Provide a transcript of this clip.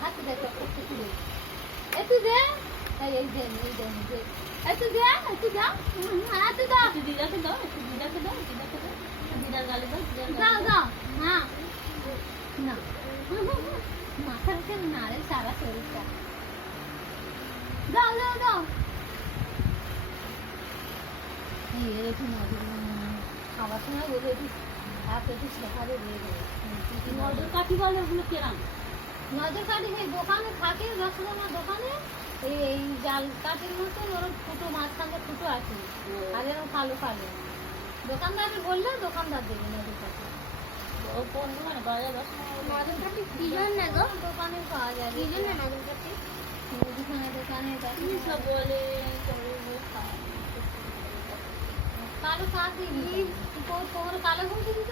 হাতে দে একটু দে এই দে এই দে একটু দে একটু দাও হাতে দাও একটু দিদাকে দাও একটু দিদাকে দাও দিদার গালে দাও দাও হ্যাঁ না মাথাটা নাড়ে সারা শরীরটা দাও দাও দাও একটু খাবার সময় বলে একটু হাতে একটু শেখাবে দিয়ে দেবে নজর কাঠি বলে ওগুলো কেরাম নজর কাঠি সেই দোকানে থাকে রসগোল্লার দোকানে এই জাল কাঠির মতো ওরকম ফুটো মাঝখানে ফুটো আছে আর এরকম কালো কালো দোকানদারকে বললে দোকানদার দেবে নজর কাঠি কোন দোকানে পাওয়া যায় নজর কাঠি কি জন্য গো দোকানে পাওয়া যায় কি জন্য নজর কাঠি দোকানে সব বলে কালো কাঠি তোমার কালো ঘুম থেকে